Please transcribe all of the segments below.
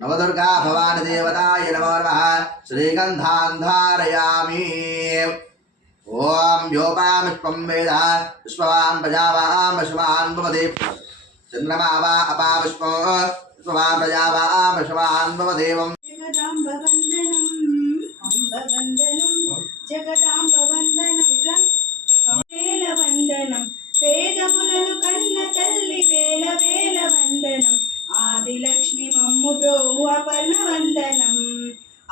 नवदुर्गा भवानी देवताय नमो नमः। श्रीगन्धान् धारयामि। ओम योपामिष्पं वेद पुष्पवान् प्रजावान् पशुमान् भवति। चन्द्रमा वा अपाविष्पो पुष्पवान् प्रजावान् पशुमान् भवदेवम्। వందనం వేదములను కన్న తల్లి వేల వేల వందనం ఆదిలక్ష్మి మమ్ము బ్రోవు అపర్ణ వందనం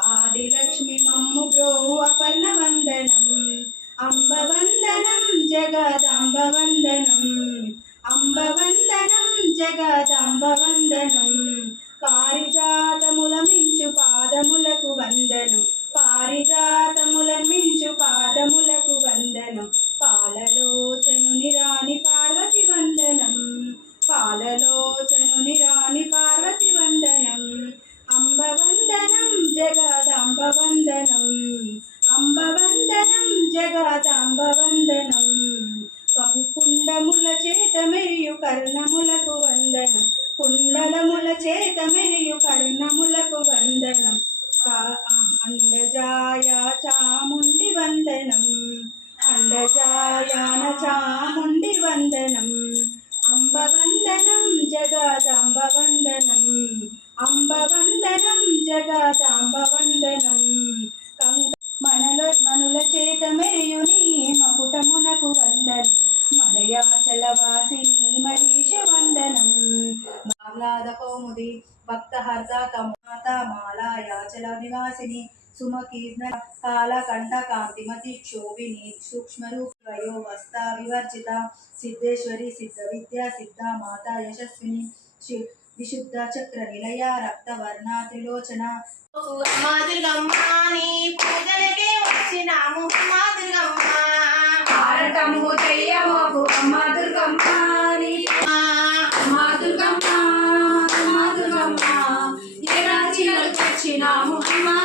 ఆదిలక్ష్మి మమ్ము బ్రోవు అపర్ణ వందనం అంబ వందనం జగదాంబ వందనం అంబ వందనం జగదాంబ వందనం పారిజాతముల మించు పాదములకు వందనం పారిజాతముల మించు పాదములకు వందనం పాలలోచనుని రాణి పార్వతి వందనం పాలలోచనుని రాణి పార్వతి వందనం అంబ వందనం జగదాంబ వందనం అంబ వందనం జగదాంబ వందనం కుండముల చేత మెరియు కర్ణములకు వందనం కుండలముల చేత మెరియు కర్ణములకు వందనం అండజాయ చాముండి వందనం అండజాయాన చాముండి వందనం అంబ వందనం జగదాంబ వందనం అంబ వందనం జగదాంబ వందనం మనుల చేత మెరియుని మకుటమునకు వందనం మలయాచలవాసిని మహేష వందనం ఆహ్లాద కౌముది భక్తహర్ద కమాత మాలాయాచల నివాసిని సుమకీర్ణ కాలకంఠ కాంతిమతి క్షోభిని సూక్ష్మరూపయో వస్తా వివర్జిత సిద్ధేశ్వరి సిద్ధ విద్యా సిద్ధ మాత యశస్విని విశుద్ధ చక్ర నిలయ రక్తవర్ణ త్రిలోచన అమ్మా దుర్గమ్మ నీ పూజలకే వచ్చినాము అమ్మా దుర్గమ్మ ఆరటము చెయ్యమోకు అమ్మా దుర్గమ్మ అమ్మా దుర్గమ్మ అమ్మా దుర్గమ్మ ఏ రాజ్యాలు తెచ్చినాము అమ్మా